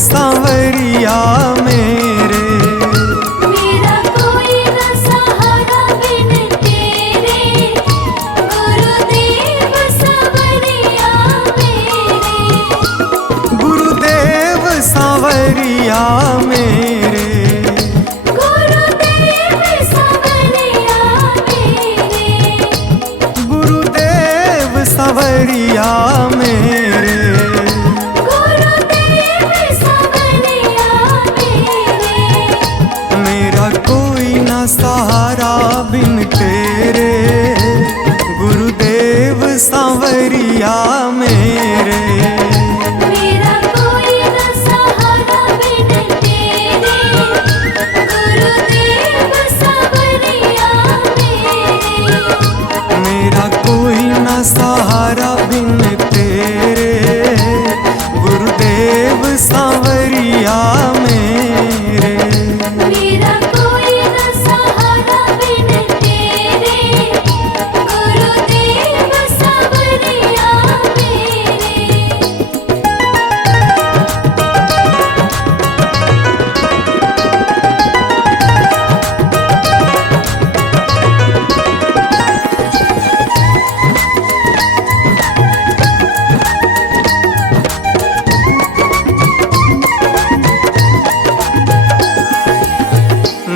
सांवरिया मेरे। मेरा कोई न सहारा बिन तेरे, गुरुदेव सांवरिया मेरे। गुरुदेव सांवरिया मेरे। गुरुदेव सांवरिया मेरे। गुरुदेव सांवरिया मेरे। गुरुदेव सांवरिया मेरे। मेरा कोई ना सहारा बिन तेरे, गुरुदेव सांवरिया मेरे। मेरा कोई न सहारा बिन तेरे, गुरुदेव सांवरिया मेरे। मेरा कोई ना सहारा बिन तेरे, गुरुदेव सांवरिया मेरे। मेरा कोई न सहारा बिन तेरे, गुरुदेव सांवरिया मेरे।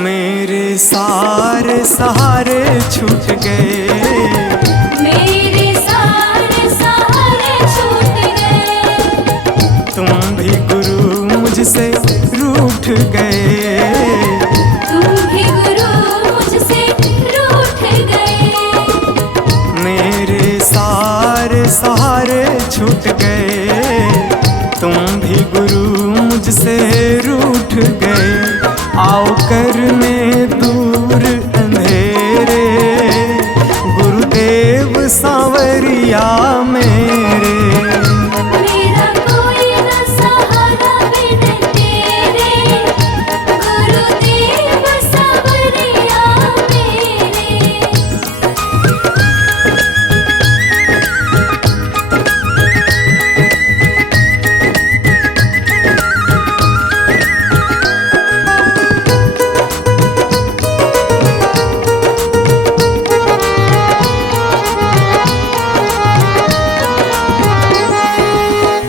मेरे सारे सहारे छूट गए, मेरे सारे सहारे छूट गए। तुम भी गुरु मुझसे रूठ गए। तुम भी गुरु मुझसे रूठ गए। मेरे सारे सहारे छूट गए, तुम भी गुरु मुझसे रूठ गए। आओ करने दूर अंधेरे, गुरुदेव सांवरिया मेरे। मेरा कोई न सहारा बिन तेरे, गुरुदेव सांवरिया मेरे।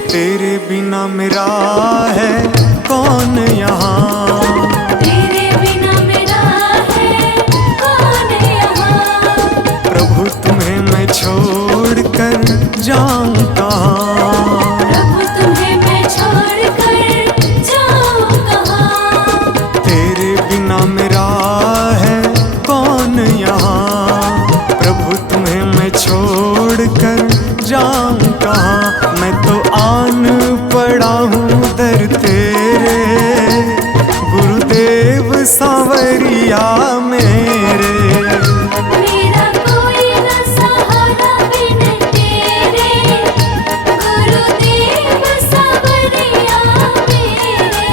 तेरे बिना मेरा है कौन यहाँ, तेरे बिना मेरा है कौन यहाँ। प्रभु तुम्हें मैं छोड़ कर जाऊं कहाँ। प्रभु तुम्हें मैं छोड़ कर जाऊं कहाँ। तेरे बिना मेरा है कौन यहाँ, प्रभु तुम्हें मैं छोड़ कर जाऊं कहाँ। मैं तो आन पड़ा हूँ दर तेरे, गुरुदेव सांवरिया मेरे। मेरा कोई न सहारा बिन तेरे, गुरुदेव सांवरिया मेरे।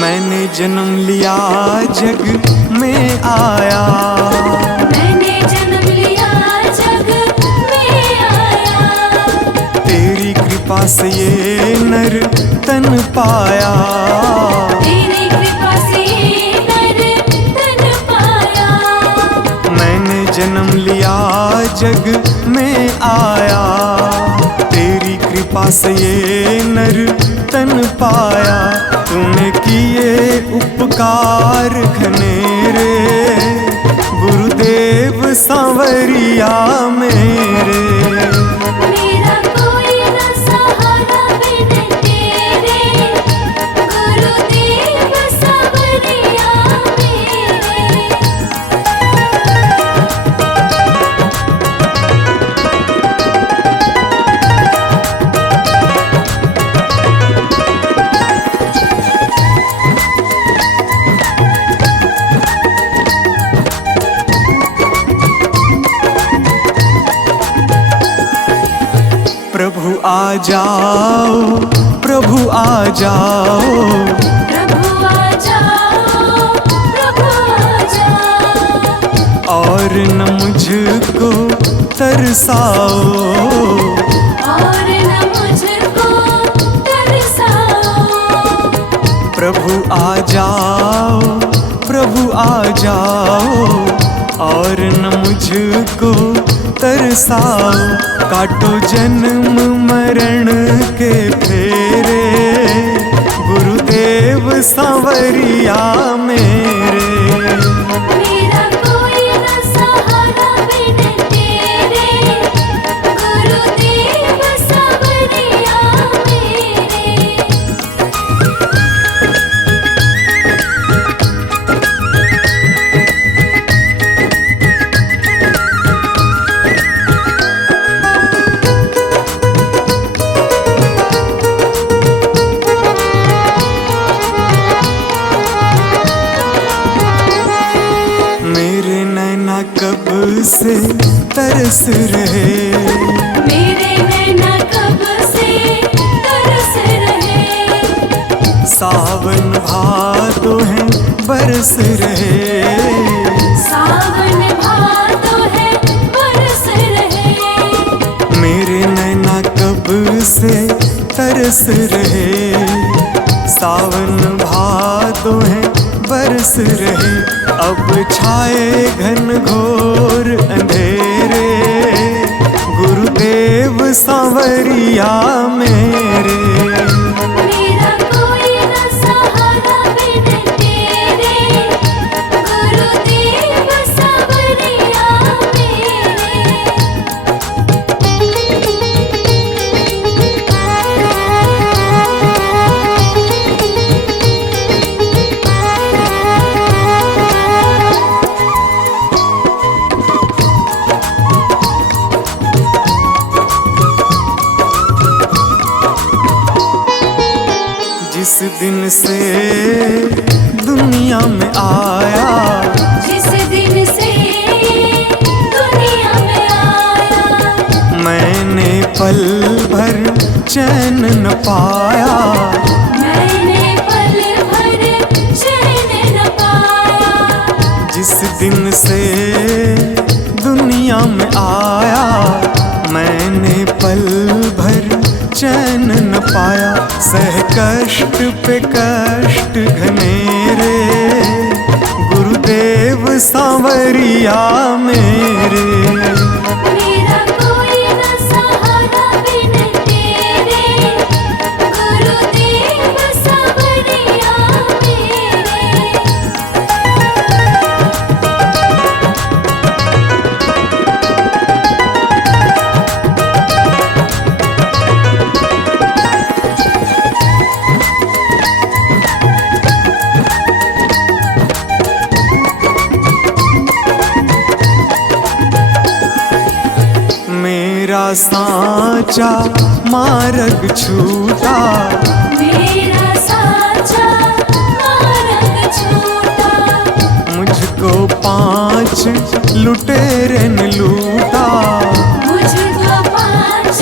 मैंने जन्म लिया जग में आया, मैंने जन्म लिया जग में आया। तेरी कृपा से ये नर तन पाया। तेरी कृपा से नर तन पाया। मैंने जन्म लिया जग में आया, तेरी कृपा से ये नर तन पाया। तूने किए उपकार घनेरे, गुरुदेव सांवरिया मेरे। मेरा कोई न सहारा बिन तेरे, गुरुदेव सांवरिया मेरे। आ जाओ, प्रभु आ जाओ, प्रभु आ जाओ, प्रभु आ जाओ। और न मुझको तरसाओ, और न मुझको तरसाओ। प्रभु आ जाओ, प्रभु आ जाओ, और न मुझको तरसाओ। काटो जन्म मरण के फेरे, गुरुदेव सांवरिया मेरे। मेरा कोई न सहारा बिन तेरे, गुरुदेव सांवरिया मेरे। मेरे नैना कब से तरस रहे, मेरे नैना कब से तरस रहे। सावन भादो है बरस रहे, सावन भादो है बरस रहे। मेरे नैना कब से तरस रहे। सावन भादो है बरस रहे। अब छाए घन घोर अंधेरे, गुरुदेव सांवरिया मेरे। मेरा कोई न सहारा बिन तेरे, गुरुदेव सांवरिया जिस दिन से दुनिया में आया, जिस दिन से दुनिया में आया। मैंने पल भर चैन न पाया। मैंने पल भर चैन न पाया। जिस दिन से दुनिया में आया, मैंने पल भर चैन न पाया। सह कष्ट पे कष्ट घनेरे, गुरुदेव सांवरिया मेरे। मेरा कोई न सहारा बिन तेरे, गुरुदेव सांवरिया मेरे। मेरा साचा मार्ग छूटा, मेरा साचा मार्ग छूटा। मुझको 5 लुटेरे ने लूटा। मुझको 5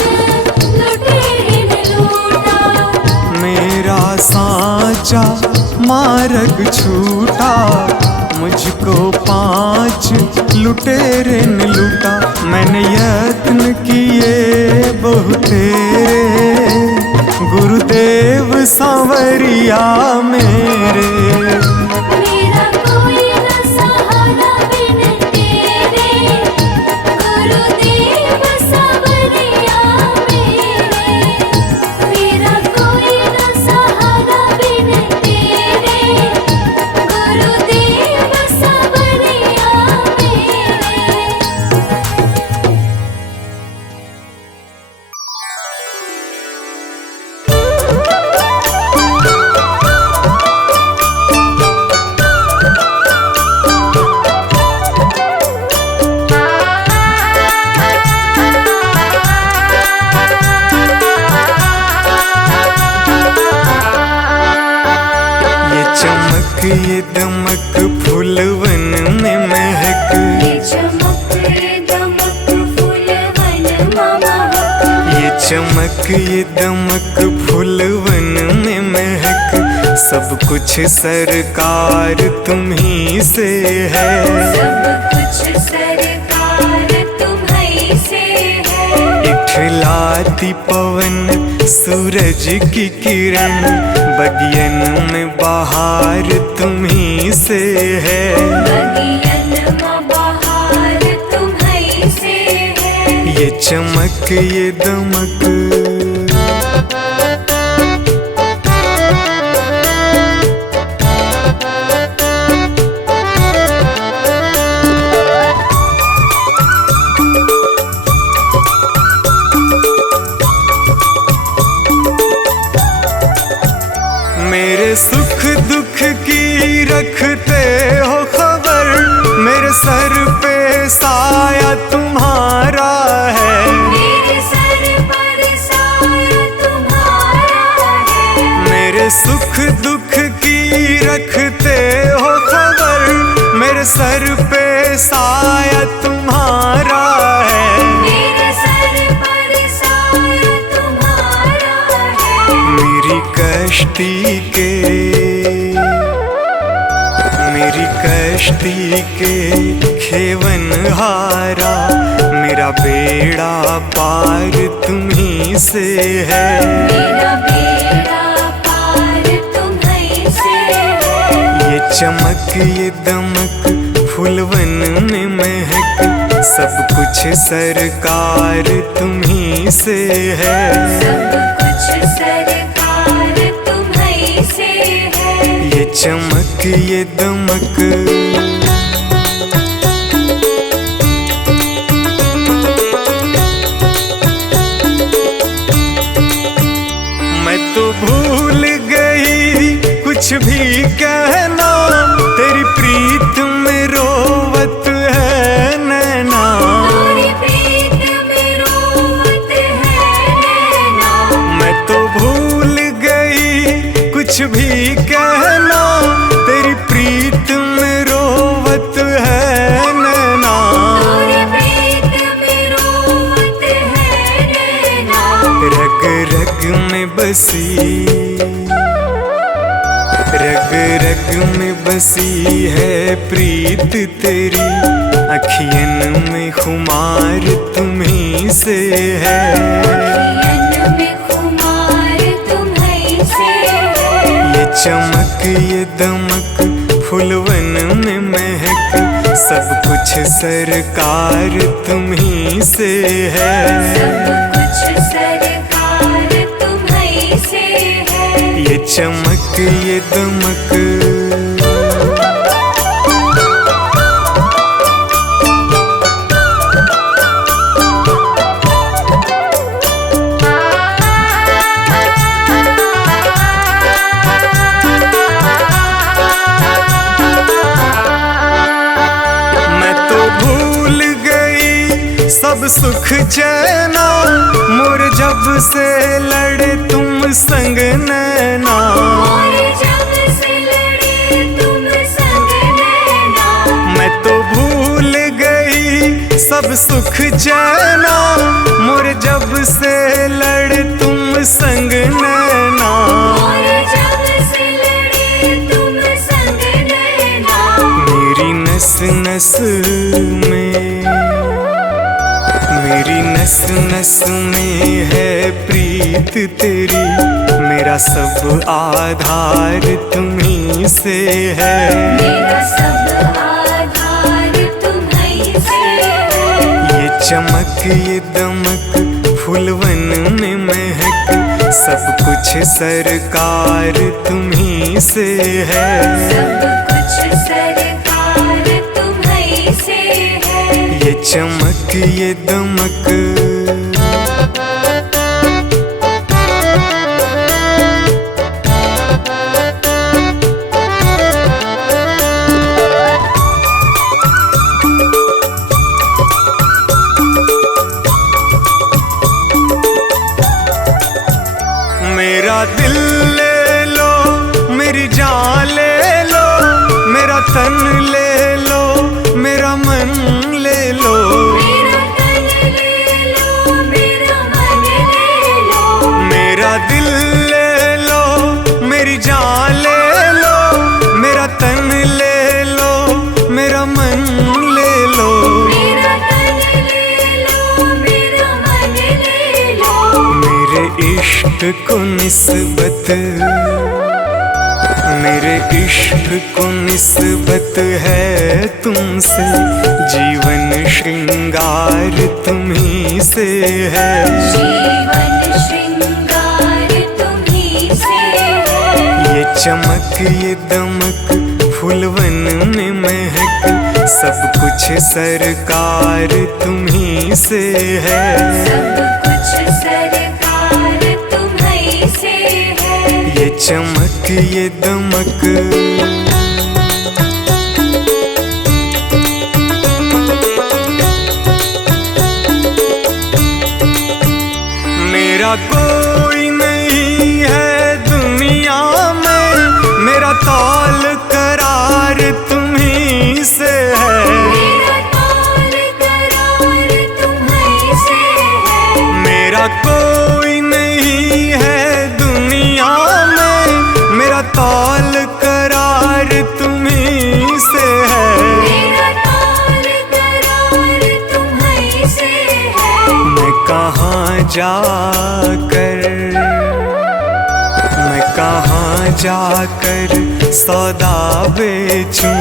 लुटेरे ने लूटा। मेरा साचा मार्ग छूटा, मुझको 5 लुटेरे ने लूटा। मैंने यत्न किए बहुतेरे, गुरुदेव सांवरिया मेरे। मेरा कोई न सहारा बिन तेरे, चमक ये दमक फूलवन में महक, सब कुछ सरकार तुम्ही से है। सब कुछ सरकार तुम्हीं से है। इठलाती पवन सूरज की किरण, बगियन में बहार तुम्ही से है। बगियन में बहार तुम्हीं से है। ये चमक ये दमक मेरे सुख दुख की रखते हो खबर, मेरे सर पे साया तुम्हारा है। मेरे सर पर साया तुम्हारा है। मेरे सुख दुख की रखते हो खबर, मेरे सर पे साया तुम्हारा है। मेरे सर पर साया तुम्हारा है। मेरी कश्ती के खेवन हारा, मेरा बेड़ा पार तुम्ही से है। मेरा बेड़ा पार तुम्हीं से है। ये चमक ये दमक फूलवन में महक, सब कुछ सरकार तुम्ही से है। सब कुछ सरकार तुम्हीं से है। ये चमक ये दमक मैं तो भूल गई कुछ भी कहना, तेरी प्रीत में रोवत है नैना। तेरी प्रीत में रोवत है नैना। मैं तो भूल गई कुछ भी कहना, तेरी प्रीत में रोवत है नैना। तेरी प्रीत में रोवत है नैना। रग रग में बसी, रग रग में बसी है प्रीत तेरी, अखियन में खुमार तुम्ही से है। अखियन में खुमार तुम्हीं से है। ये चमक ये दमक फूलवन में महक, सब कुछ सरकार तुम्ही से है। सब कुछ सरकार तुम्हीं से है। ये चमक ये दमक मैं तो भूल गई सब सुख चैना, मोर जब से लड़े तुम संग नैना। और जब से लड़े तुम संग नैना। मैं तो भूल गई सब सुख चैना, मोर जब से लड़े तुम संग नैना। और जब से लड़े तुम संग नैना। मेरी नस नस में, मेरी नस नस में है प्रीत तेरी, मेरा सब आधार तुम्ही से है। मेरा सब आधार तुम्हीं से है। ये चमक ये दमक फूलवन में महक, सब कुछ सरकार तुम्ही से है। सब कुछ सरकार तुम्हीं से है। ये चमक ये दमक मेरा दिल ले लो, मेरी जान ले लो, मेरा तन ले लो, मेरा मन ले लो। मेरा तन ले लो, मेरा मन ले मेरे इश्क को निस्बत, मेरे इश्क को निस्बत है तुमसे, जीवन श्रृंगार तुम्ही से है। जीवन श्रृंगार तुम्ही से है। ये चमक ये दमक फूलवन में महक, सब कुछ सरकार तुम्ही से है। सब कुछ सरकार तुम्ही से है। ये चमक ये दमक मेरा कोई नहीं है दुनिया में, मेरा तौल करार तुम्ही से है। मेरा तौल करार तुम्ही से है। मेरा कोई नहीं है दुनिया में, मेरा तौल करार तुम्ही से है। मेरा तौल करार तुम्ही से है। मैं कहाँ जाकर, मैं कहाँ जाकर सौदा बेचूं,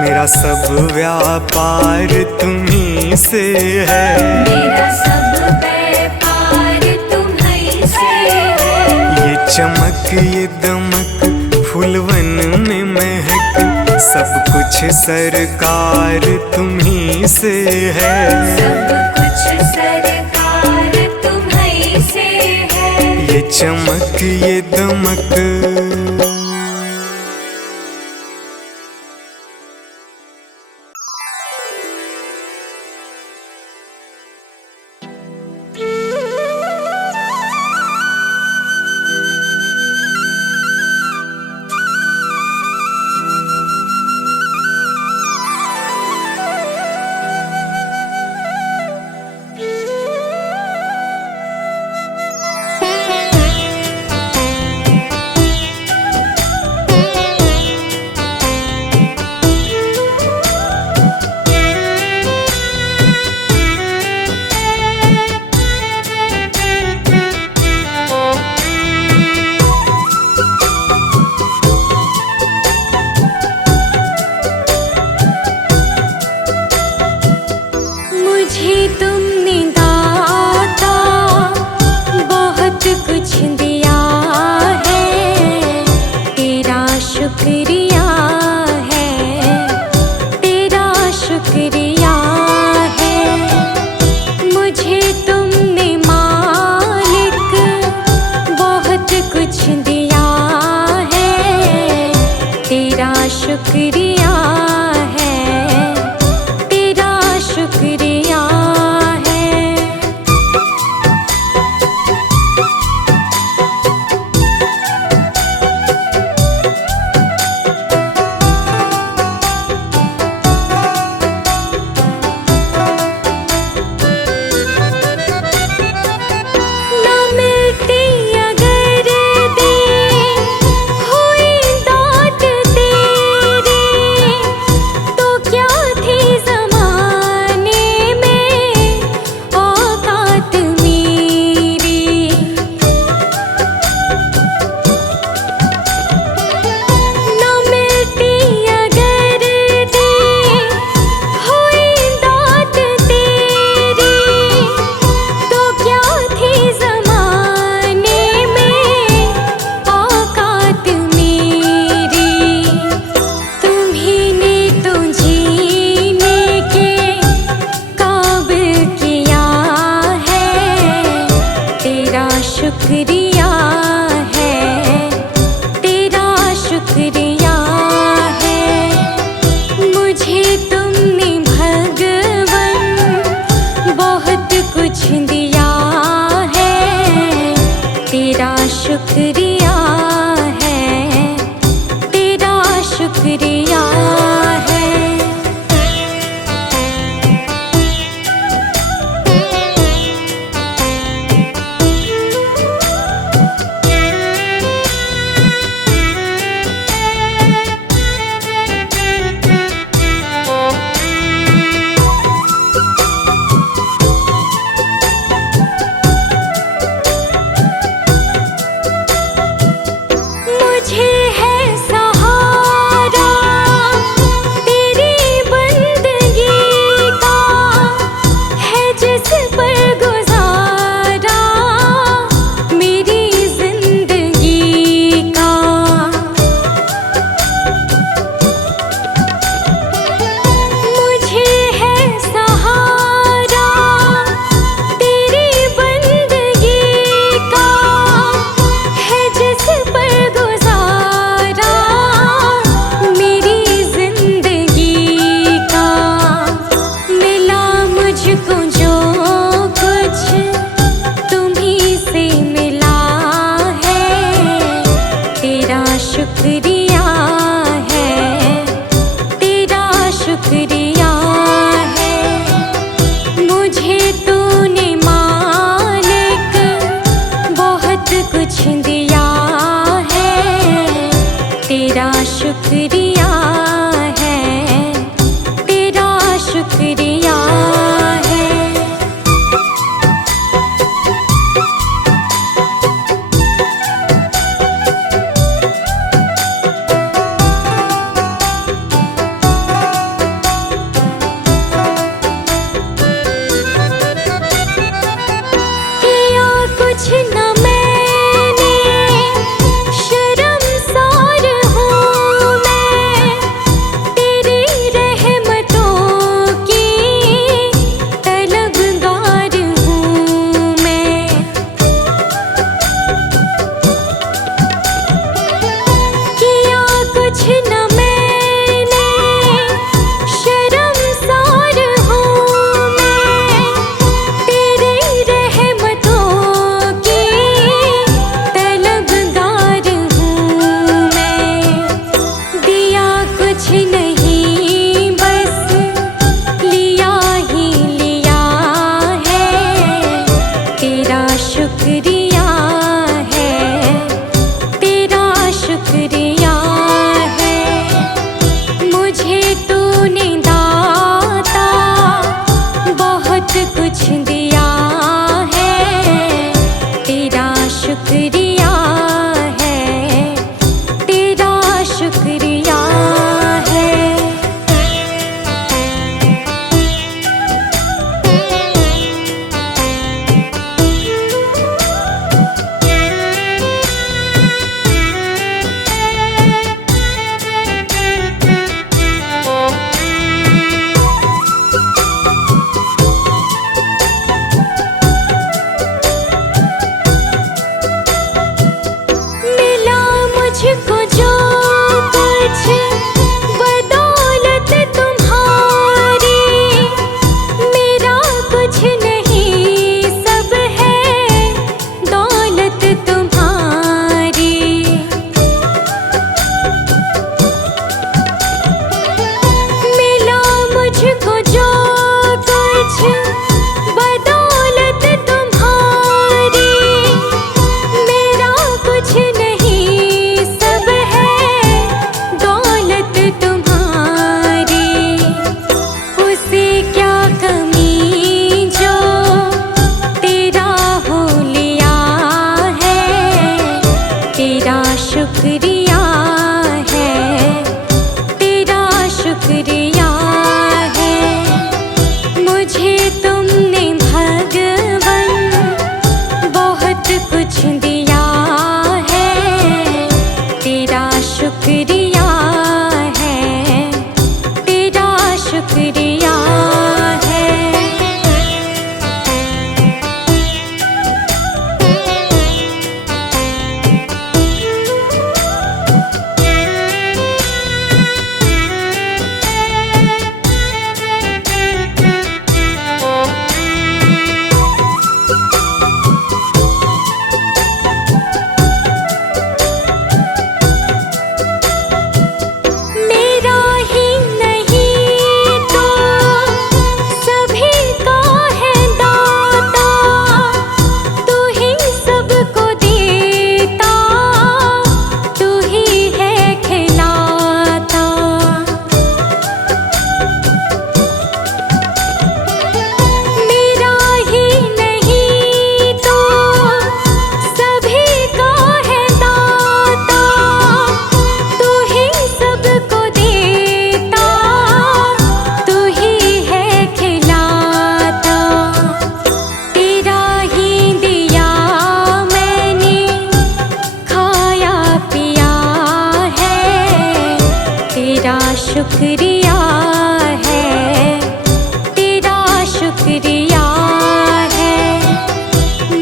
मेरा सब व्यापार तुम्ही से है। मेरा सब व्यापार तुम्ही से है। ये चमक ये दमक फूलवन में महक, सब कुछ सरकार तुम्ही से है। सब कुछ सरकार तुम्ही से है। ये चमक ये दमक शुक्रिया है, तेरा शुक्रिया है। ना मिलती अगर दी हुई दात तेरी, तो क्या थी ज़माने में औकात मेरी। ना मिलती अगर दी हुई दात तेरी, तो क्या थी ज़माने में औकात मेरी। तुम्हीं ने तो जीने के काबिल किया है, तेरा शुक्रिया है, तेरा शुक्रिया है। मुझे तुमने भगवन बहुत कुछ दिया है, तेरा शुक्रिया है, तेरा शुक्रिया है। कुछ दिया है, तेरा शुक्रिया है, तेरा शुक्रिया है। मिला मुझको जो कुछ बदौलत तुम्हारी, मेरा कुछ नहीं सब है दौलत तुम्हारी। मिला मुझको जो कुछ बदौलत तुम्हारी, मेरा कुछ नहीं सब है दौलत तुम्हारी। उसे क्या कमी जो तेरा हो लिया है, तेरा शुक्रिया है, तेरा शुक्रिया है। मुझे तुमने भगवन बहुत कुछ दिया है, तेरा शुक्रिया है, तेरा शुक्रिया है। मेरा ही नहीं तो सभी का है दाता, तू ही सबको देता, तू ही है खिलाता। मेरा ही नहीं तो सभी का है दाता, तू ही सबको देता, तू ही है खिलाता। तेरा ही दिया मैंने खाया पिया है, तेरा शुक्रिया है, तेरा शुक्रिया है।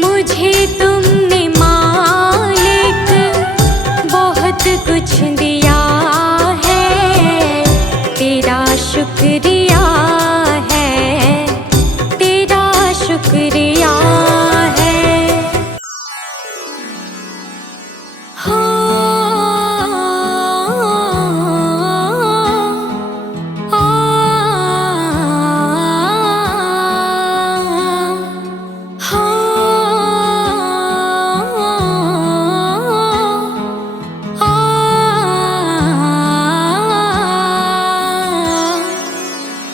मुझे तुमने मालिक बहुत कुछ दिया है, तेरा शुक्रिया है, तेरा शुक्रिया है। हो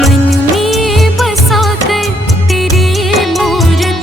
मन में बसा कर तेरी मूरत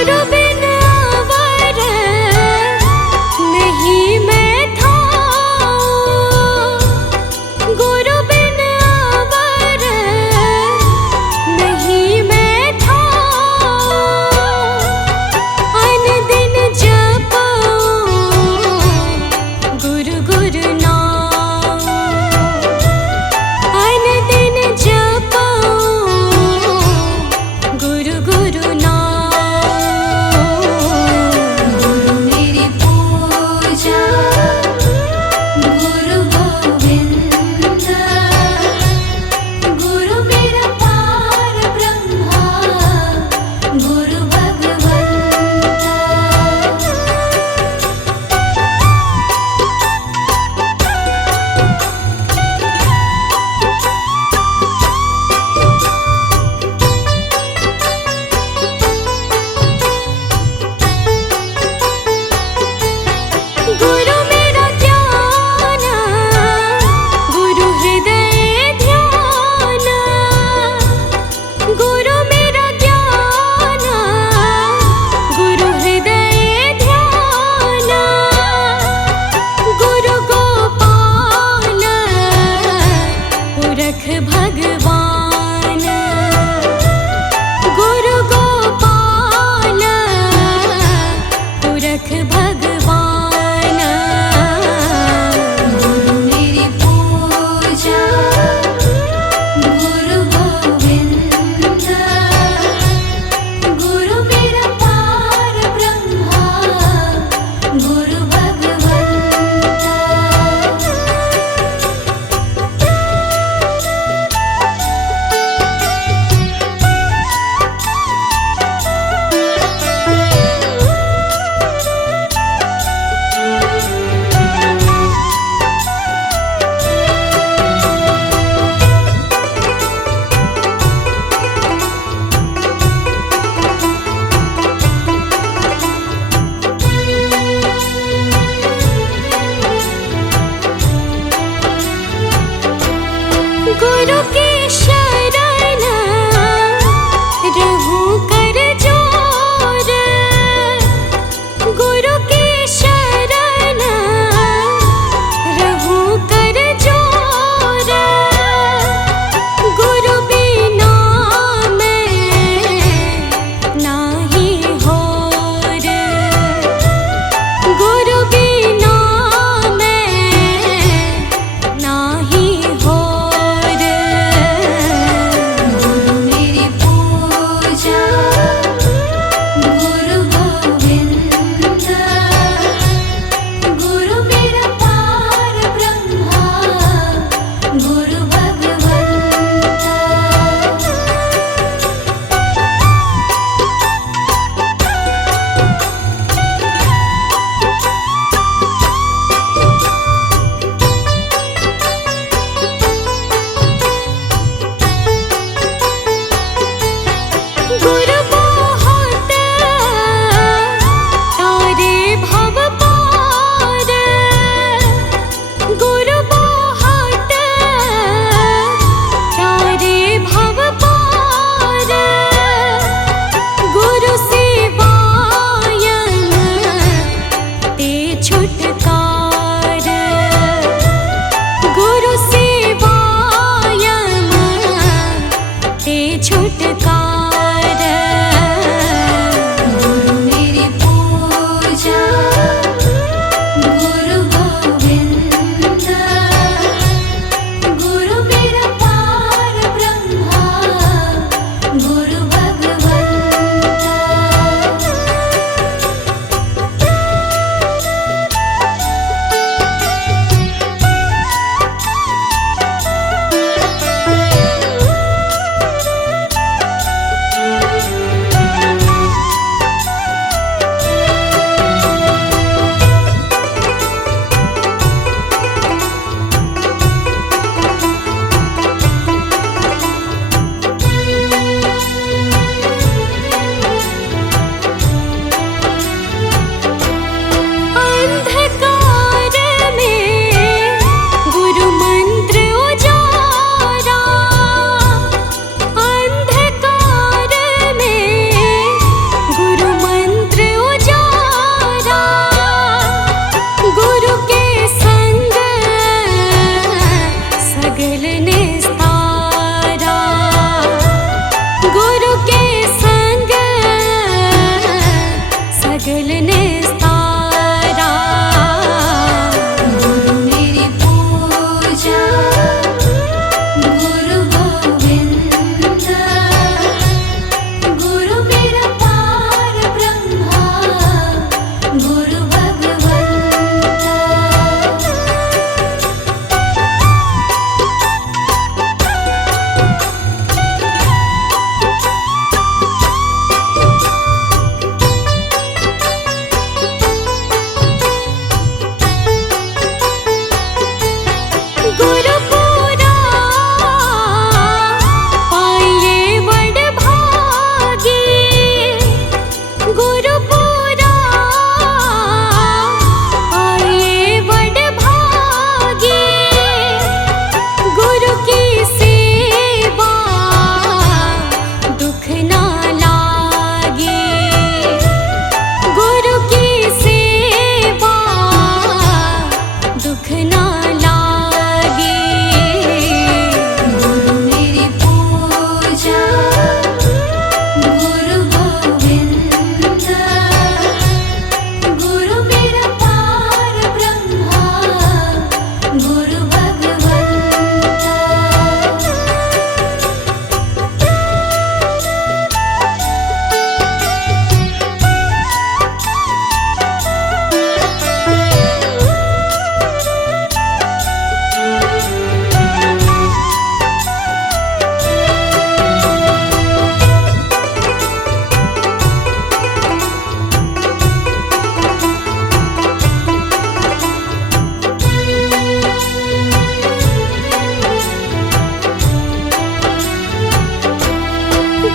गुरु बिन अवर नहीं मैं थाऊं, गुरु बिन अवर नहीं मैं थाऊं। अन दिन जपूं गुरु गुरु नाम, अन दिन जपूं गुरु गुरु नाम। गुरु मेरी पूजा गुरु गोविंद, गुरु मेरा पार ब्रह्मा गुरु भगवंत। गुरु मेरा ध्यान गुरु हृदय ध्यान, गुरु मेरा ज्ञान गुरु हृदय ध्यान। गुरु गोपाल पुरख भगवान, गुरु गोपाल पुरख भगवान। गुरु मेरी पूजा गुरु गोविंद, गुरु मेरा पार ब्रह्मा गुरु भगवंत। गुरु की शरण रहूं कर जोर, गुरु की शरण रहूं कर जोर। गुरु बिना मैं नाही होर, गुरु बिना मैं नाही होर। गुरु मेरी पूजा गुरु गोविंद, गुरु मेरा पार ब्रह्मा गुरु भगवंत। गुरु बहुत तारे भव पार, गुरु बहुत तारे भव पार। गुरु सेवायन ते छुटकार, गुरु सेवायन ते छुटकार।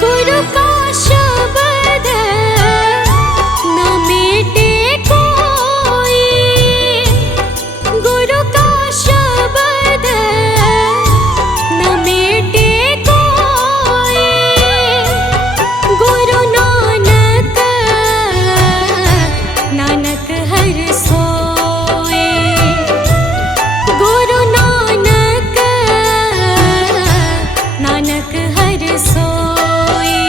गुरु का शब्द न मिटे कोई, गुरु का शब्द न मिटे कोई। गुरु नानक नानक हर सोए, गुरु नानक नानक हर सोए।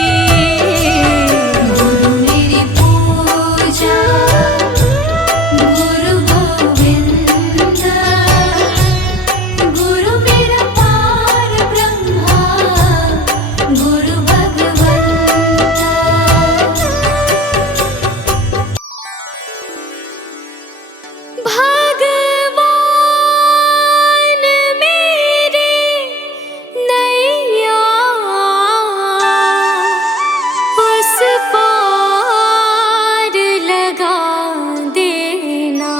गुरु मेरी पूजा गुरु गोविंद, गुरु मेरा पार ब्रह्मा गुरु भगवंत। भगवान मेरी नैया उस पार लगा देना।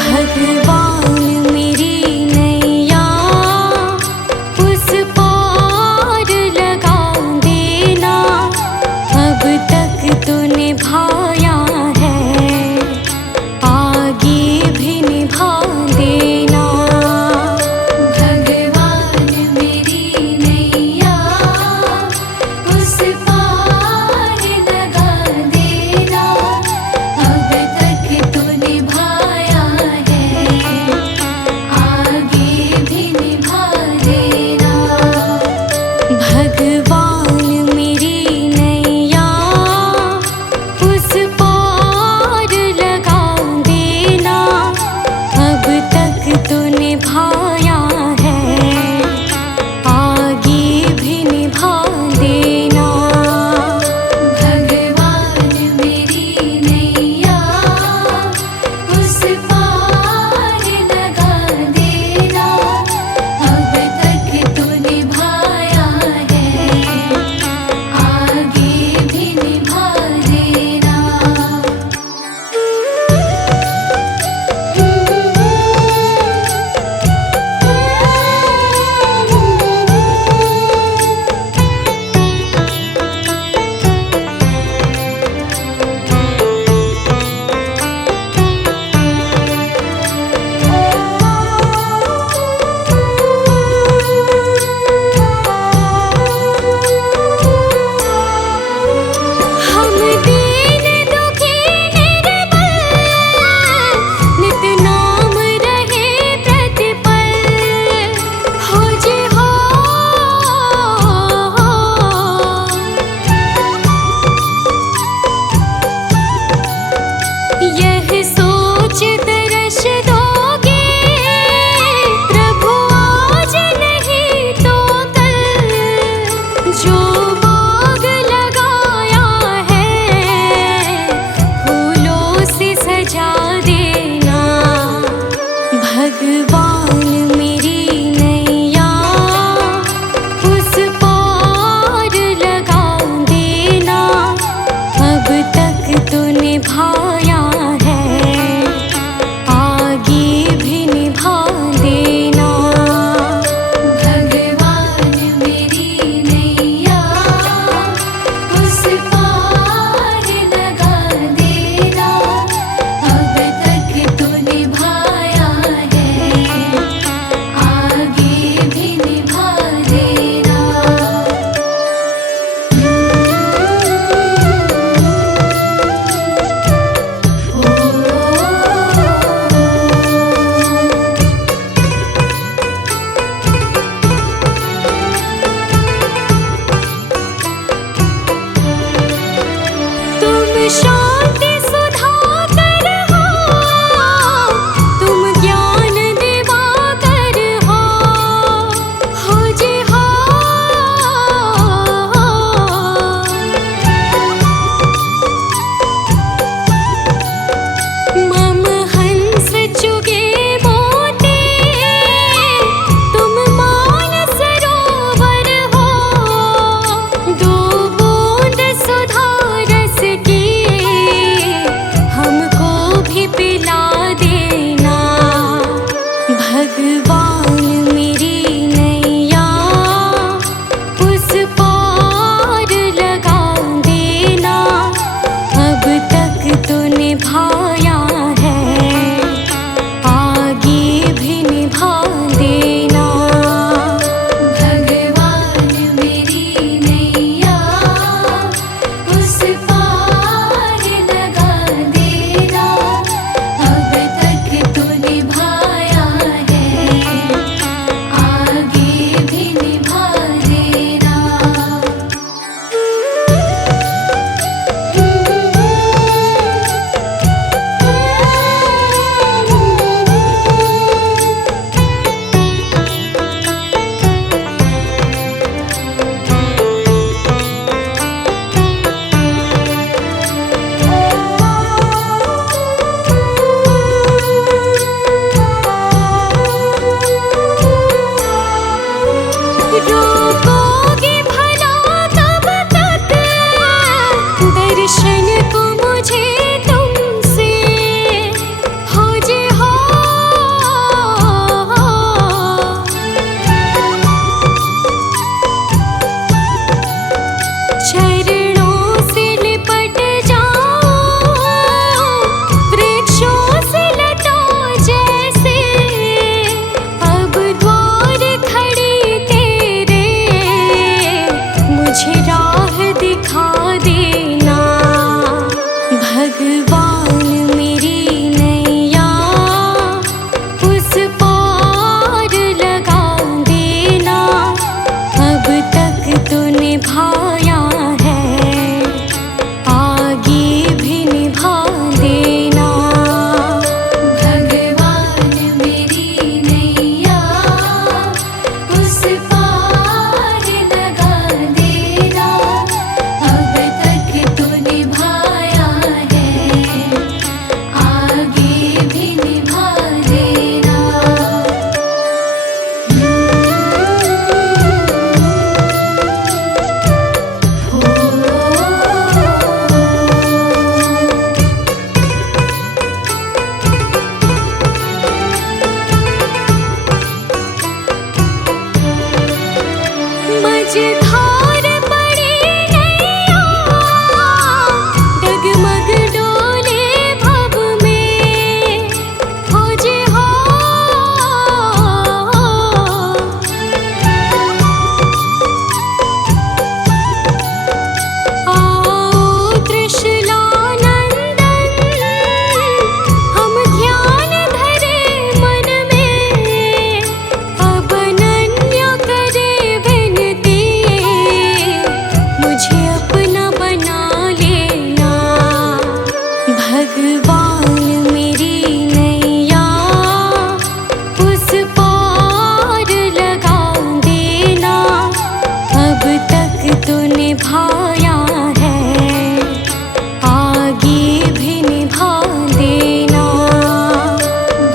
भगवान मेरी नैया उस पार लगा देना। अब तक तो निभाया है, आगे भी निभा देना। भगवान मेरी नैया उस पार लगा देना। अब तक तो निभाया है, आगे भी निभा देना। भगवान मेरी नैया उस पार लगा देना। अब तक तो निभाया है, आगे भी निभा देना। भगवान मेरी नैया उस पार लगा देना। अब तक तो निभाया है, आगे भी निभा देना। हम दीन दुखी निर्बल, नित नाम रहे प्रतिपल। हो जी हो, यह सोच दर्श दोगे प्रभु आज नहीं तो कल। जो बाग लगाया है फूलों से सजा देना। भगवान मेरी नैया उस पार लगा देना। अब तक तो निभाया है, आगे भी निभा देना। भगवान मेरी नैया मुझे राह दिखा देना भगवान मेरी नैया उस पार लगा देना। अब तक तो निभाया है आगे भी निभा देना। भगवान मेरी नैया उस पार लगा देना। अब तक तो निभाया है आगे भी निभा देना। मझधार पड़ी नैया डगमग डोले भव में खोजे हो। आओ त्रिशूलानंदन हम ध्यान धरे मन में। अब अनन्य करे विनती मुझे अपना बना लेना। भगवान मेरी नैया उस पार लगा देना। अब तक तो निभाया है आगे भी निभा देना।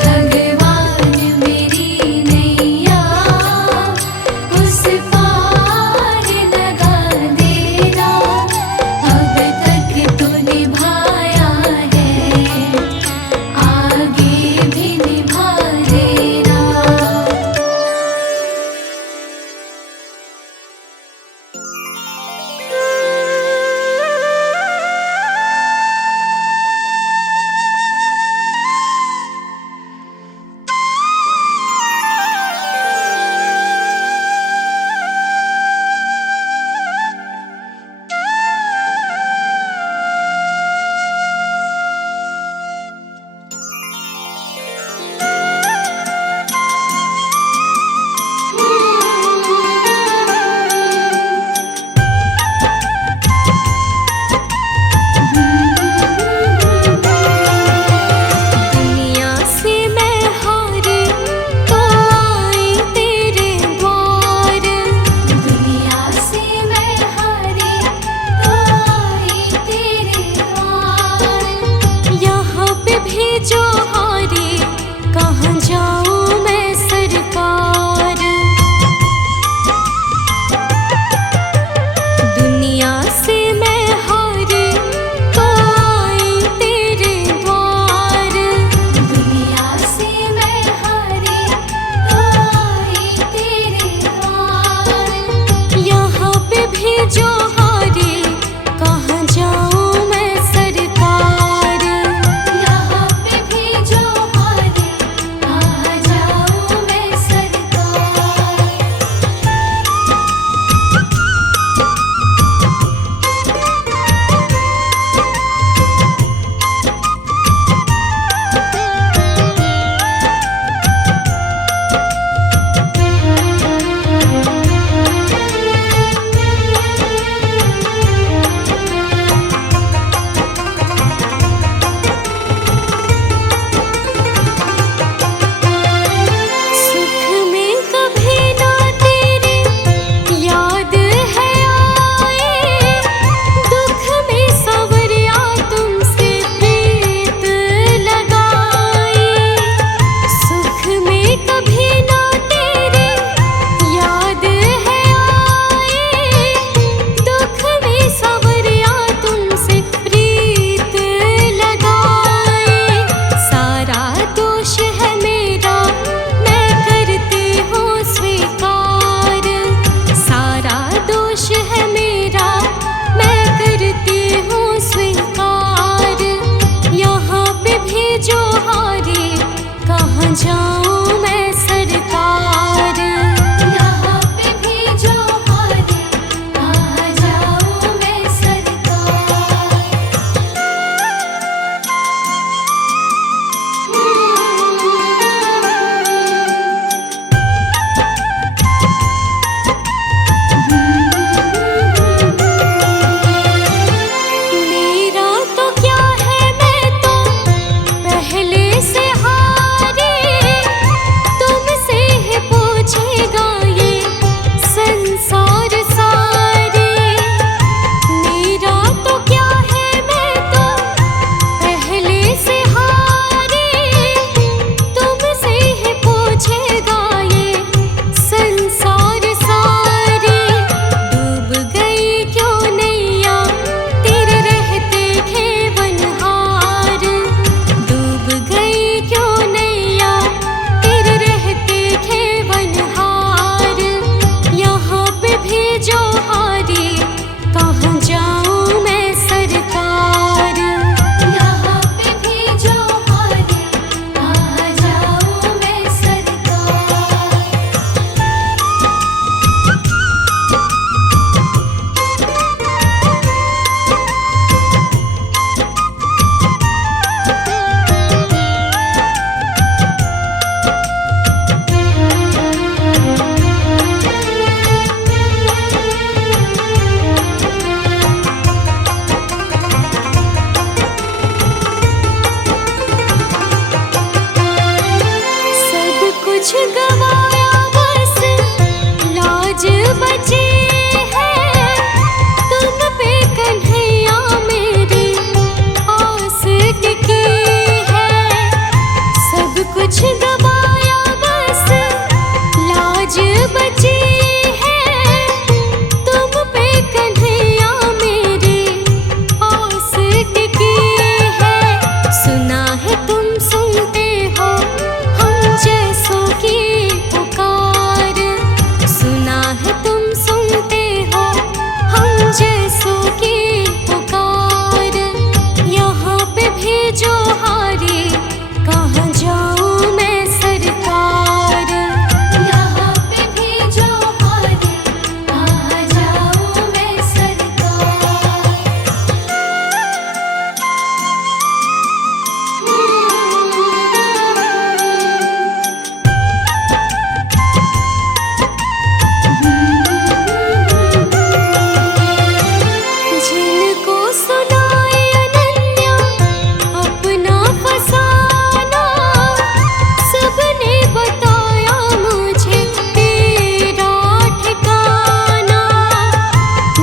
भगवान मेरी नैया उस पार लगा देना। अब तक तो निभाया है आगे भी निभा देना। दुनिया से मैं हारी तो आई तेरे द्वार। दुनिया से मैं हारी तो आई तेरे द्वार। यहाँ पे भी जो हारी कहाँ जाऊँ मैं सरकार। दुनिया से मैं हारी तो आई तेरे द्वार। दुनिया से मैं हारी तो आई तेरे द्वार। यहाँ पे भी जो हारी कहाँ जाऊँ मैं सरकार। यहाँ पे भी जो हारी कहाँ जाऊँ मैं सरकार।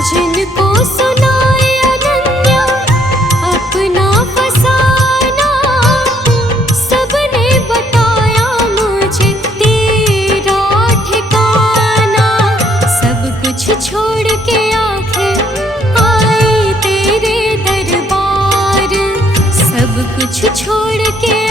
जिनको सुनाए अनन्या अपना फसाना, सबने बताया मुझे तेरा ठिकाना। सब कुछ छोड़ के आखिर आई तेरे दरबार, सब कुछ छोड़ के